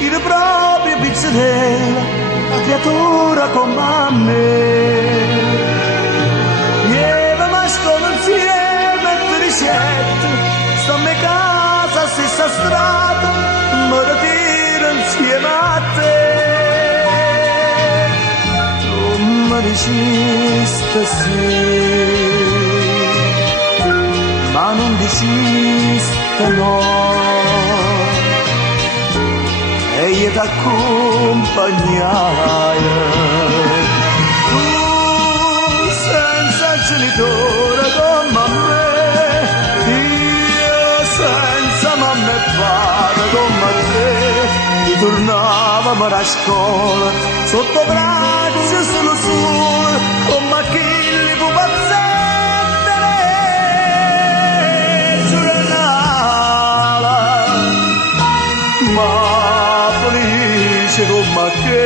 il proprio pizzerella, la creatura come me. Ieva mascolo insieme e ricette, sto a casa, stessa strada, mi ritiro insieme a te. Non mi diciste sì, ma non diciste no. E io t'accompagnai. Tu senza genitore come me, io senza mamma e padre come te. Tornavamo a scuola sotto braccia sul sole, come chi li pupazzette. Come che,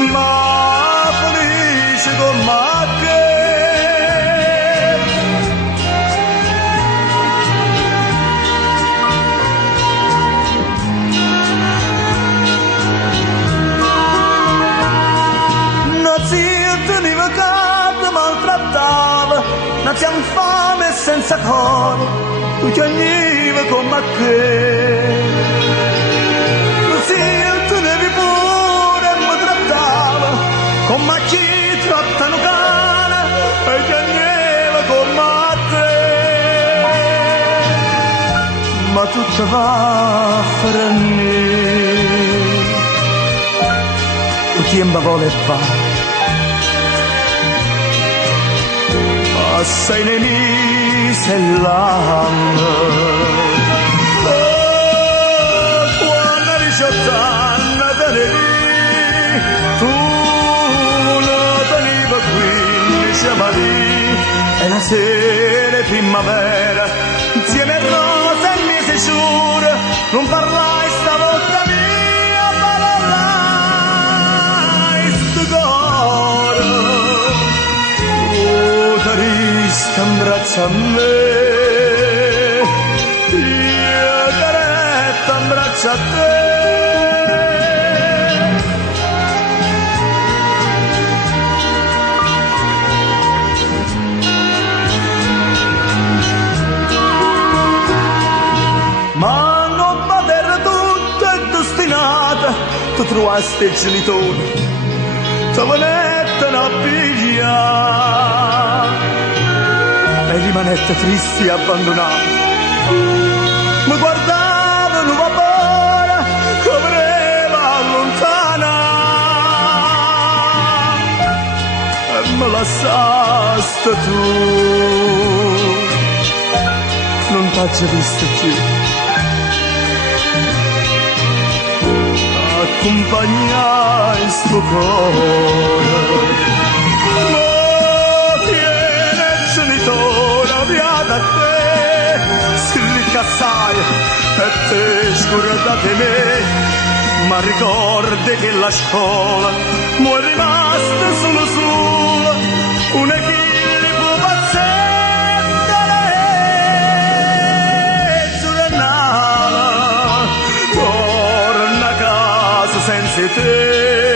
ma felice come che. Non si teniva caldo, maltrattava, non si infame senza cuore, tu chiagniva come che. Come chi trattano cane e piangeva come te, ma tutto va a frenare, il tempo vuole va, ma sei nemici e l'anno. Oh, quando hai 18 anni te ne tu siamo lì, e la sera è primavera, insieme a rosa e mese giura, non parlai stavolta mia, parlai sto coro. Oh, carista in braccio a me, io caretta in braccio a te. Ma non padere tutto è destinata, tu trovaste il genitore, tu venette a pigliare e rimanette tristi e abbandonati. Mi guardava in un vapore che voleva allontanare e me lasciaste tu, non t'ho visto più. Accompagnai sto cuore, ma tiene il genitore via da te, si ricassai e te scordate me, ma ricordi che la scuola mu è rimasta solo sola, una chili pupazzetta. Senza te